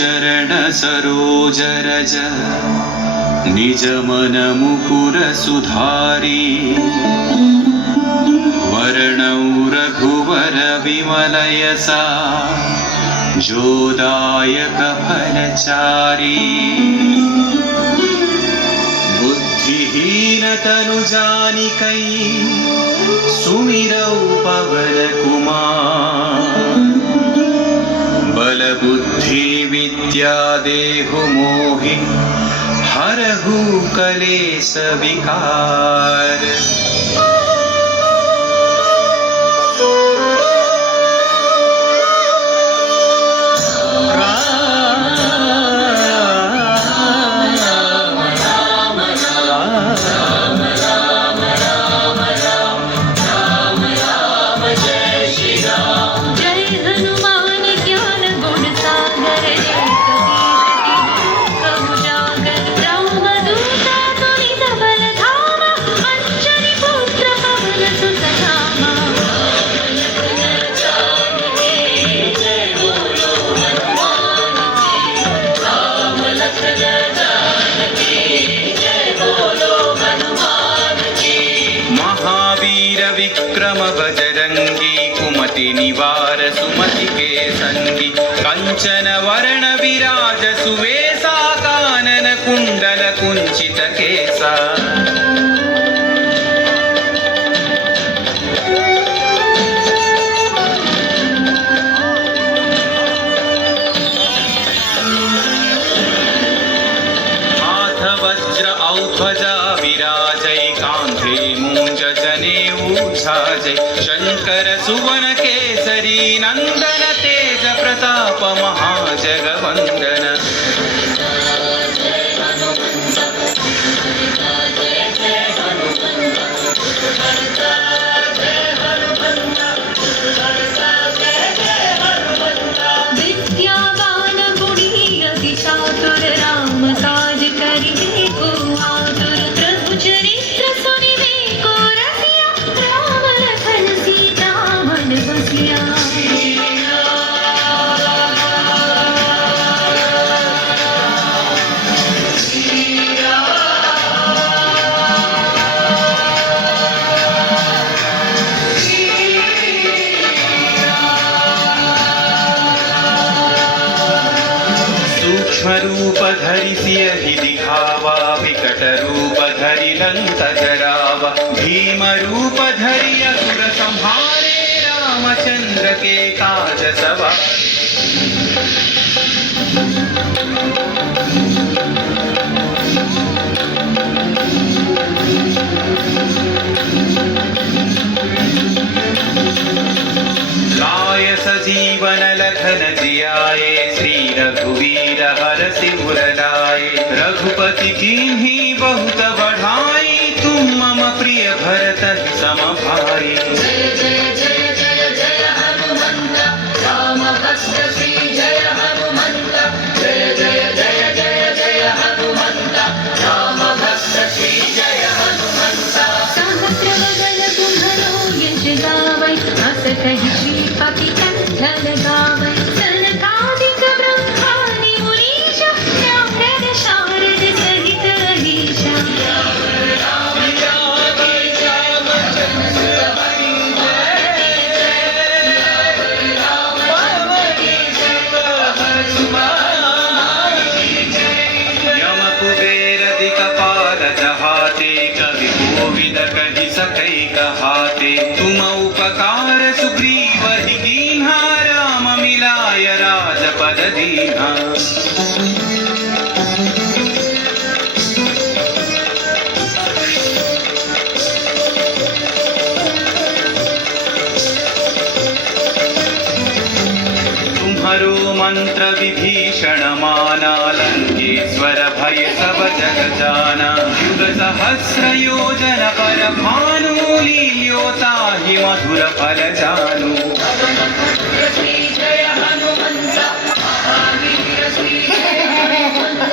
चरण सरोज रज निज मन मुकुर सुधारी वर्णौ रघुवर विमल यसा जोदायक फलचारी बुद्धिहीन तनु जानिकै सुमिरौ पवन कुमार बल बुद्धि विद्या देहु मोहि हरहु कलेश विकार। विक्रम बजरंगी कुमति निवार सुमति के संगी कंचन वर्ण विराज सुवेशा कानन कुंडल कुंचित केसा हाथ वज्र औध्वजा विराजै कांधे मूंज जनेऊ छाजै शंकर सुवन केसरी नंदन तेज प्रताप महाजगवंदन विद्यावान गुणी अति चातुर राम काज करिबे को आतुर प्रभु चरित्र सुनिबे को रसिया राम लखन सीता मन बसिया। सूक्ष्म रूप धरि सियहि दिखावा विकट रूप धरि लंक जरावा भीम रूप धरि असुर संहारे रामचंद्र के काज सवारे। लाय सजीवन लखन जियाए श्री रघुवीर हरषि उर लाए रघुपति कीन्ही बहुत बढ़ाई तुम मम प्रिय भरत सम भाई। जय जय जय जय जय हनुमंत राम भक्त श्री जय हनुमंत जय जय जय जय जय हनुमंत राम भक्त श्री जय हनुमंत। सहस्र बदन तुम्हरो यश गावै अस कहि श्रीपति कंठ लगावै सनकादिक ब्रह्मादि मुनीश नारद शारद सहित अहीशा। यम कुबेर दिक्पाल जहाते कवि कोविद कहि सकै कहाते तुम उपकार सुग्रीव ही कीन्हा राम मिलाय राजपद दीन्हा। तुम्हारो मंत्र विभीषण माना लंकेश्वर भय सब जग जाना युग सहस्र योजन पर भानु लील्योता ही मधुर फल जानु। श्री जय हनुमंत महावीर श्री जय हनुमंत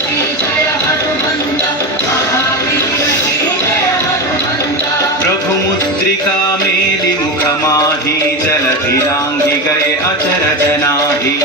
श्री जय हनुमंत महावीर श्री जय हनुमंत। प्रभु मुद्रिका मेलि मुख माही जलधि लांघि गए अचरज नाही।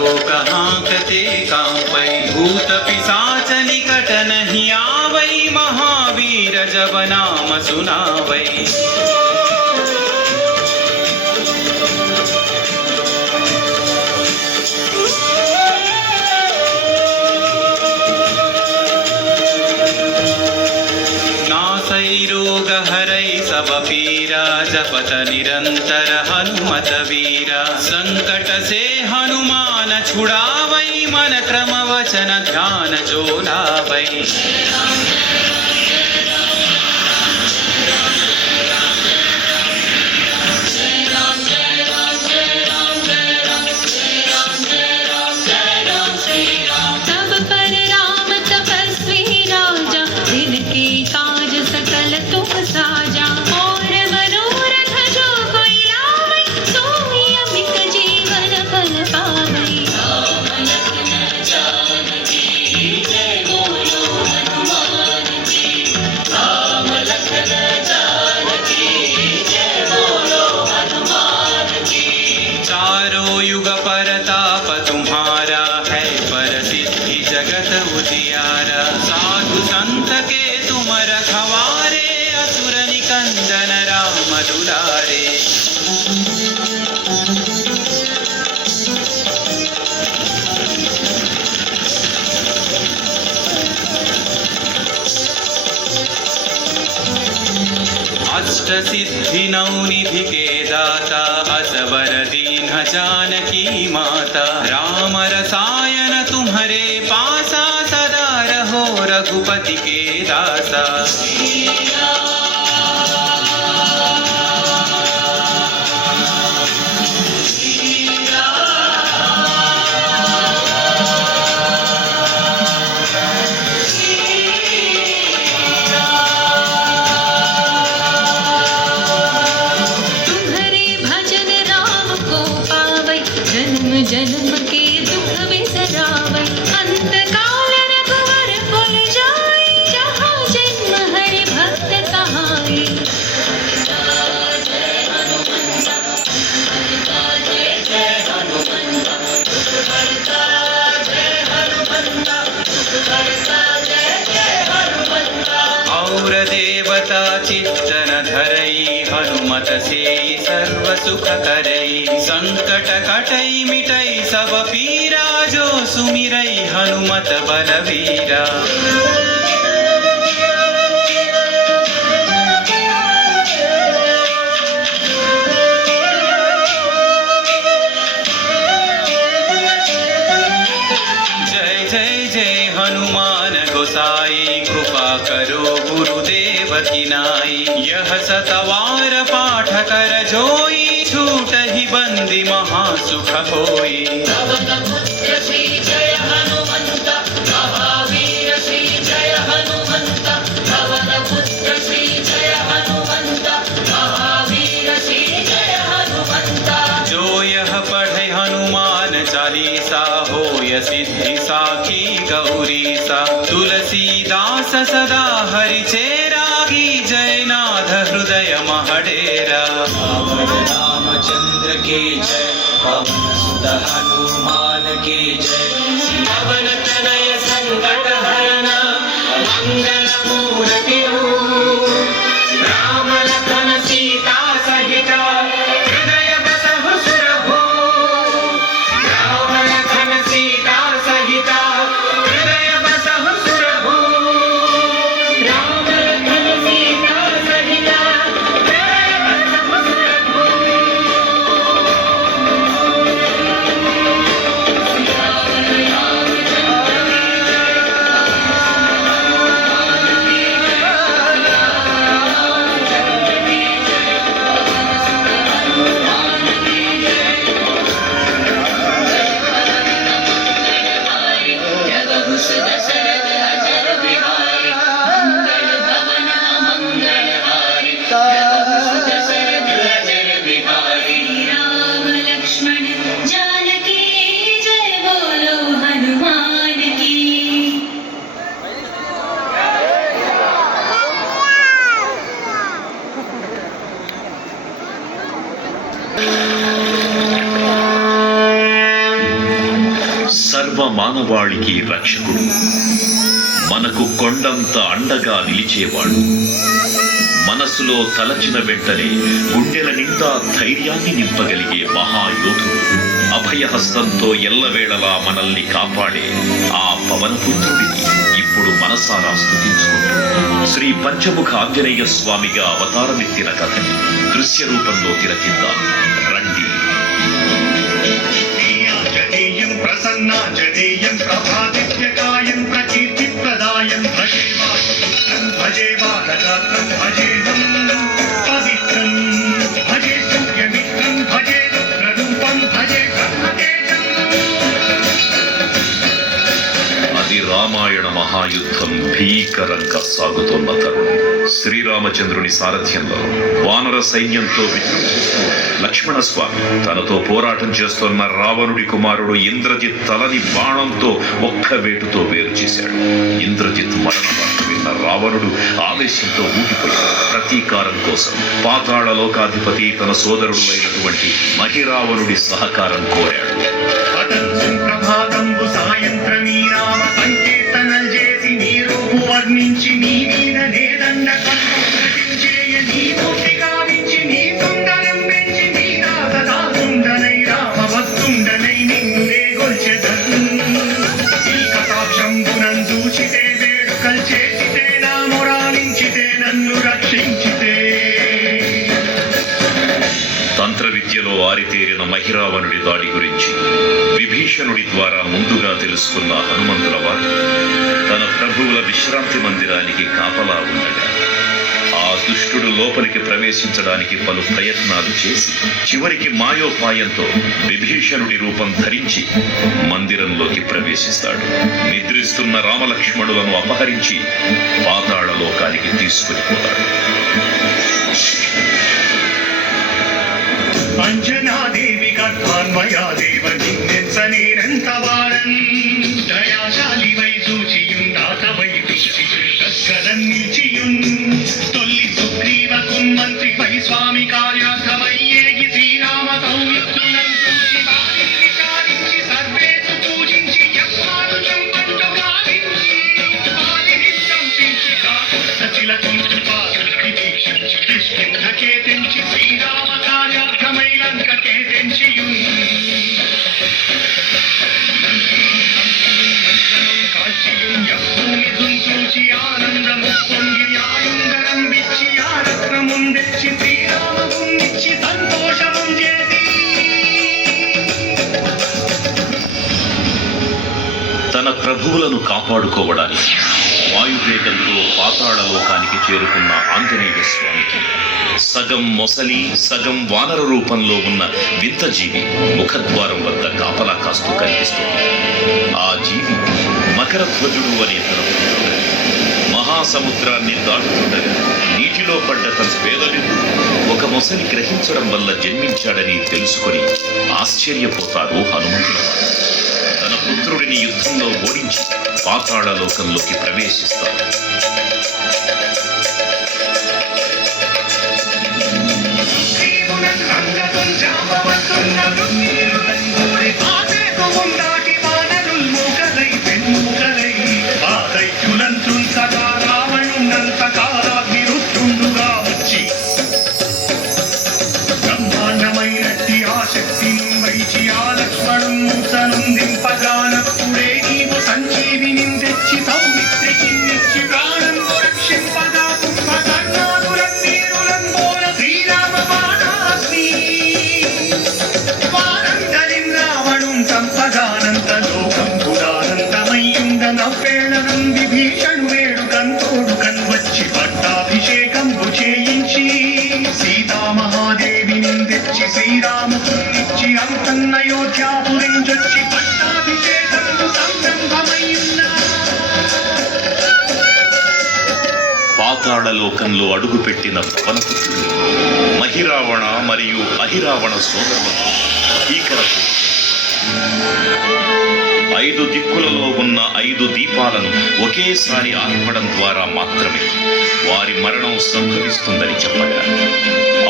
लोक हांकते कांपै भूत पिशाच निकट नहीं आवै महावीर जब नाम सुनावै रोग हरै सब पीरा जपत निरंतर हनुमत वीरा संकट से हनुमान छुड़ावै मन क्रम वचन ध्यान जो लावै साधु संत के तुम रखवारे असुर निकंदन राम दुलारे अष्ट सिद्धि नौ निधि के दाता असबर दीन जानकी माता राम रसायन तुम्हारे पासा सदा रहो रघुपति के दासा जन्म के दुख बिसरावै अंत काल रघुवर पुर जाई जहाँ जन्म हरि भक्त कहाई और देवता चित्तन धरई हनुमत से सर्व सुख करई संकट कटई मिटई सब पीरा जो सुमिरई हनुमत बलवीरा जय जय जय हनुमान गोसाई कृपा करो गुरुदेव की नाई यह सतवार पाठ कर जोई छूट ही बंदी महासुख होई पुत्र श्री जय हनुमंत महावीर श्री जय हनुमंत पवन पुत्र श्री जय हनुमंत महावीर श्री जय हनुमंत जो यह पढ़े हनुमान चालीसा होय सिद्धि साखी गौरी सा तुलसीदास सदा हरि चेरा की जय नाथ हृदय महडेरा रामचंद्र के जय पवन सुत हनुमान के जय पवन तनय संकट हरना मंगल मूर्ति राम लखन सीता सहित हृदय बसहु सुरभूप राम लखन सीता सहित हृदय बसहु सुरभूप राम लखन सीता सहित हृदय बसहु सुरभूप సర్వ మానవాళికి రక్షకుడు, మనకు కొండంత అండగా నిలిచేవాడు, మనసులో తలచిన వెంటనే గుండెల నిండా ధైర్యాన్ని నింపగలిగే మహాయోధుడు, అభయహస్తంతో ఎల్లవేళలా మనల్ని కాపాడే ఆ పవనపుత్రుడిని ఇప్పుడు మనసారా స్తుతించుకుంటూ శ్రీ పంచముఖ ఆంజనేయ స్వామిగా అవతారమెత్తిన కథని దృశ్య రూపంలో తిలకిద్దాం రండి. ఆంజనేయం ప్రసన్నాంజనేయం ప్రభాదిత్యకాయం ప్రకీర్తిప్రదాయం భజే బాలగాత్రం భజేహం పవిత్రం భజే సూర్యమిత్రం భజే రుద్రరూపం భజే బ్రహ్మతేజం. అది రామాయణ మహాయుద్ధం భీకరంగా సాగుతున్న తరుణం. శ్రీరామచంద్రుని సారథ్యంలో వానర సైన్యంతో విజృంభిస్తూ లక్ష్మణస్వామి తనతో పోరాటం చేస్తున్న రావణుడి కుమారుడు ఇంద్రజిత్ తలని బాణంతో ఒక్క వేటుతో వేరు చేశాడు. ఇంద్రజిత్ మరణ వార్త విన్న రావణుడు ఆవేశంతో ఊగిపోయాడు. ప్రతీకారం కోసం పాతాళ లోకాధిపతి తన సోదరుడు అయినటువంటి మహిరావణుడి సహకారం కోరాడు. ప్రభాతంబు సాయంత్రమీ రామ సంకీర్తనలు చేసి నీ రూపు వర్ణించి నీ మీద నేదండ కృతించేయ నీ మూర్తి గావించి నీ సుందరం పెంచి నీ దాసదాసుండనై రామ వస్తుండనై నిన్ను రేగొల్చెదన్. నీ కటాక్షంబునన్ చూచితే వేడుకల్ చేసితే నా మొరాలించితే నన్ను రక్షించితే. తంత్ర విద్యలో ఆరితేరిన మహిరావణుడి దాడి గురించి విభీషణుడి ద్వారా ముందుగా తెలుసుకున్న హనుమంతుల వారు తన ప్రభువుల విశ్రాంతి మందిరానికి కాపలా ఉండగా ఆ దుష్టుడు లోపలికి ప్రవేశించడానికి పలు ప్రయత్నాలు చేసి చివరికి మాయోపాయంతో విభీషణుడి రూపం ధరించి మందిరంలోకి ప్రవేశిస్తాడు. నిద్రిస్తున్న రామలక్ష్మణులను అపహరించి పాతాళ లోకానికి తీసుకుని పోతాడు. అంజనాదేవి గర్భాన్వయాదేవ నిన్నెచ్చనేనంత వారన్ దయాశాలి వై సూచియుం దాతవై దృష్టికరం నిలిచియుం తొల్లి సుగ్రీవకుం మంత్రి వై స్వామి కార్యార్థమై ఏగి శ్రీరామ సౌమిత్రులను చూసి వారిని విచారించి సర్వేసు పూజించి యమ్మాను చంపంటు గావించి వారిని సంపించి సచిల కుంచుపాసుకి దీక్షించి కిష్కింధకే తెంచి శ్రీరామ కార్యార్థమై లంకకే తెంచియుం కాల్చియుం యభూమి దుంచూచి ఆనందము పొంగి ఆయుందరం విచ్చి ఆరత్నముం తెచ్చి శ్రీరామముం ఇచ్చి సంతోషముం చేసి. తన ప్రభువులను కాపాడుకోవడానికి వాయువేగంతో పాతాళ లోకానికి చేరుకున్న ఆంజనేయ స్వామికి సగం మొసలి సగం వానర రూపంలో ఉన్న వింత జీవి ముఖద్వారం వద్ద కాపలా కాస్తూ కనిపిస్తుంది. ఆ జీవి మకరధ్వజుడు అనే తన పుత్రుడు. మహాసముద్రాన్ని దాటుతుండగా నీటిలో పడ్డ తన పేదలు ఒక మొసలి గ్రహించడం వల్ల జన్మించాడని తెలుసుకొని ఆశ్చర్యపోతారు హనుమంతుల వారు. తన పుత్రుడిని యుద్ధంలో ఓడించి పాతాళ లోకంలోకి ప్రవేశిస్తారు. బ్రహ్మాండమైనట్టి ఆ శక్తిని వైచి ఆ లక్ష్మణుం మూసనుందింపగానప్పుడే నీవు సంజీవిని తెచ్చి సౌమిత్రికి నిచ్చి ప్రాణం రక్షింపగా కుంభకర్ణాదులన్నీరులంబోల శ్రీరామ బాణాగ్ని వారందరిం రావణుం సంపగానంత లోకం పురానందమయ్యుండ నవ్వేళనం విభీషణు వేడుకంతోడు కన్వచ్చి పట్టాభిషేకంబు చేయించి సీతామహాదేవిని తెచ్చి శ్రీరామపురిచ్చి అంతన్నయోధ్యాపురించొచ్చి పట్టాభిషేకంబు సంరంభమయ్యున్నా. పాతాళ లోకంలో అడుగుపెట్టిన పవనపుత్రుడు మహిరావణ మరియు అహిరావణ సోదరులతో భీకరపు 5 దిక్కులలో ఉన్న 5 దీపాలను ఒకేసారి ఆర్పడం ద్వారా మాత్రమే వారి మరణం సంభవిస్తుందని చెప్పగా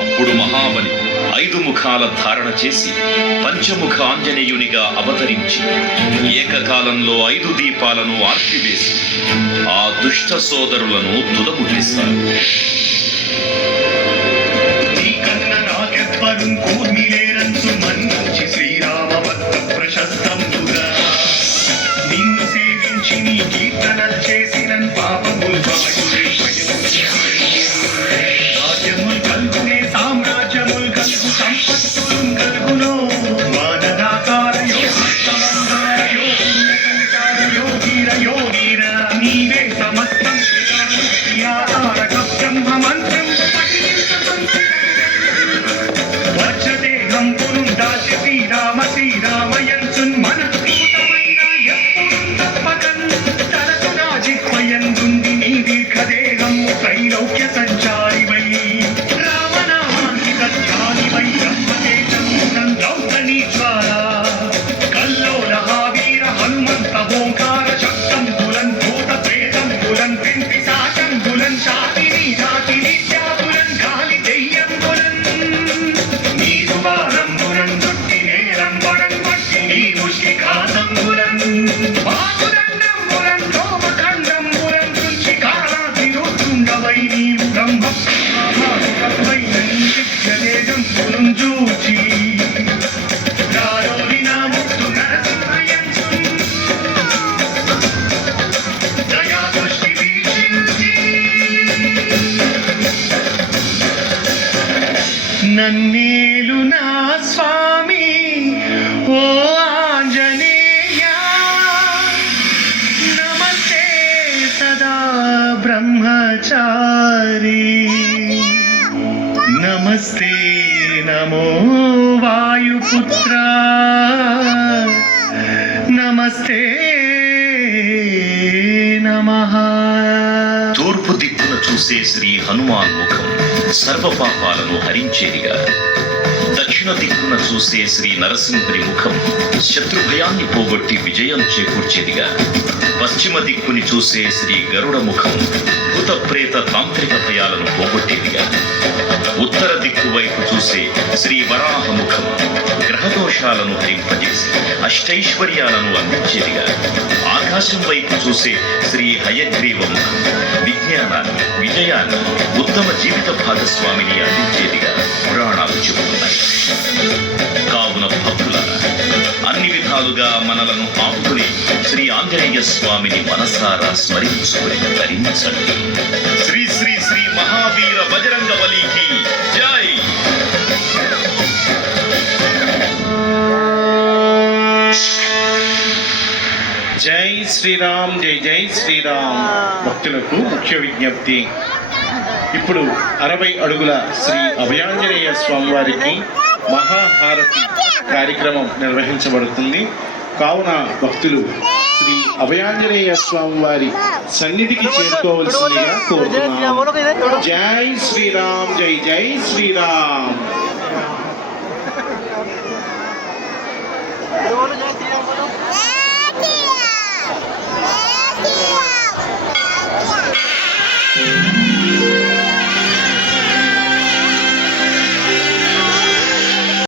అప్పుడు మహాబలి 5 ముఖాల ధారణ చేసి పంచముఖ ఆంజనేయునిగా అవతరించి ఏకకాలంలో 5 దీపాలను ఆర్పివేసి ఆ దుష్ట సోదరులను తుదముట్టిస్తారు. నీకన్న నాకెవ్వరుం కూర్మిలేరంచు మన్నించి శ్రీరామ భక్త ప్రశస్తంబుగా నిన్ను సేవించి నీ కీర్తనలు చేసిన పాపములు రాజ్యములు కల్గునే సామ్రాజ్యములు కల్గు సంపత్తులు కల్గునో వానరాకార యోగీర యోగీర నీవే సమస్తం బ్రహ్మ మంత్రం వచ్చదేహం పురుందాచి శ్రీరామయంచున్ మనస్ఫూతమైన ఎప్పుడు తప్పకన్ తనకు నా జిహ్వయందుండి నీ దీర్ఘదేహము త్రైలోక్య సంచారివై రామనామానికి సత్యానివై బ్రహ్మతేజం దౌతని జ్వాల కల్లోల వీర హనుమంత ఓంకార శక్తం బులన్ భూత ప్రేతం బులన్ పిశాచం బులన్ శాతిని జాతిని త్యాబులన్ గాలి దెయ్యం బులన్ నీరు వారం బులన్ దుట్టి నేరం బడన్ బట్టి నీ ముష్టి ఖాసం బులన్ బాగుదండం బులన్ లోమఖండం బులన్ తుంచి కాలాతిరుతుండవై నీవు బ్రహ్మ బ్రహ్మైన నీ దివ్యదేజం బులన్ జూచి దారోలి నా ముక్తు నరసింహయంచున్ దయా దృష్టి వీక్షించి నన్నేలు నా స్వామి ఓ ఆంజనేయ నమస్తే సదా బ్రహ్మచారి నమస్తే నమో వాయుపుత్ర నమస్తే నమః. తూర్పు దిక్కున చూసే శ్రీ హనుమాన్ ముఖం సర్వ పాపాలను హరించేదిగా, దక్షిణ దిక్కున చూసే శ్రీ నరసింహుని ముఖం శత్రుభయాన్ని పోగొట్టి విజయం చేకూర్చేదిగా, పశ్చిమ దిక్కుని చూసే శ్రీ గరుడ ముఖం భూత ప్రేత తాంత్రిక భయాలను పోగొట్టేదిగా, ఉత్తర దిక్కు వైపు చూసే శ్రీ వరాహ ముఖం గ్రహదోషాలను హరింపజేసి అష్టైశ్వర్యాలను అందించేదిగా, ఆకాశం వైపు చూసే శ్రీ హయగ్రీవ ముఖం విజ్ఞానాన్ని, విజయాన్ని, ఉత్తమ జీవిత భాగస్వామిని అందించేదిగా పురాణాలు చెబుతున్నాయి. కావున భక్తులారా, అన్ని విధాలుగా మనలను ఆపుకుని శ్రీ ఆంజనేయ స్వామిని మనసారా స్మరించుకుని ధరించండి. శ్రీ శ్రీ శ్రీ మహావీర బజరంగ బలికి జై. జై శ్రీరామ్, జై జై శ్రీరామ్. భక్తులకు ముఖ్య విజ్ఞప్తి. ఇప్పుడు 60 అడుగుల శ్రీ అభయాంజనేయ స్వామి వారికి మహాహారతి కార్యక్రమం నిర్వహించబడుతుంది. కావున భక్తులు శ్రీ అభయాంజనేయ స్వామి వారి సన్నిధికి చేరుకోవలసిందిగా కోరుతున్నాం. జై శ్రీరామ్, జై జై శ్రీరామ్.